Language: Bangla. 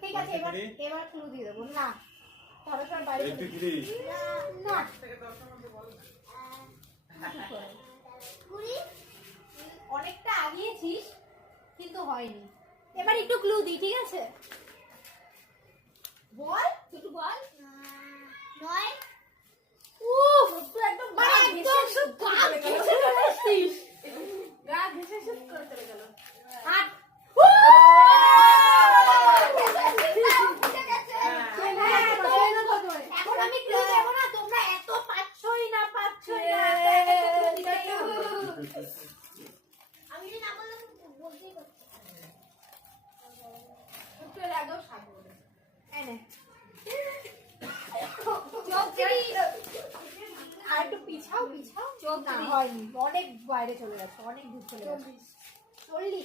ঠিক আছে এবার ক্লু দিয়ে দেবো না পড়াশোনার বাইরে না অনেকটা আগিয়েছিস কিন্তু হয়নি এবার একটু ক্লু দিই ঠিক আছে বল একটু বল নয় উফ একদম গা ঘেঁষে শুট করে চলে গেল হাত এখন আমি ক্লু দেব না তোমরা এত পাচ্ছই না আমি যদি না বললে বলতেই পারছি চলে আগেও সাথে বলে এনে আর একটু পিছাও চোখ না হয়নি অনেক বাইরে চলে গেছে অনেক দূর চলে গেছে 40